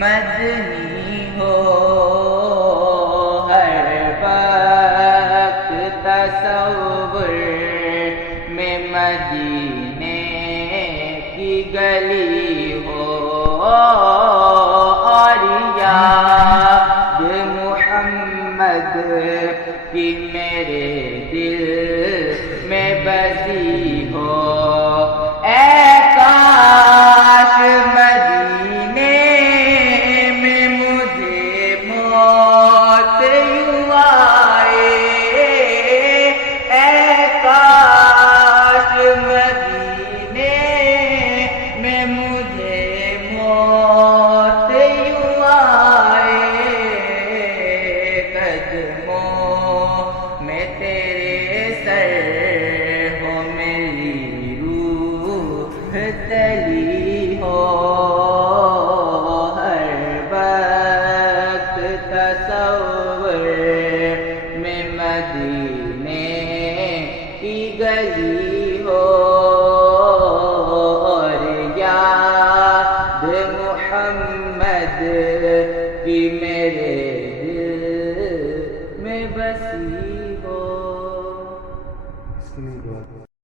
مدنی ہو ہر وقت تصور میں مدینے کی گلی ہو اور یاد محمد کی میرے دل میں بسی ہو۔ اے کاش مدینے میں مجھے موت یوں آئے، اے کاش مدینے میں مجھے موت یوں آئے، قدموں میں تیرے سر ہو میری روح تلی ہو، ہر وقت تصور میں مدینے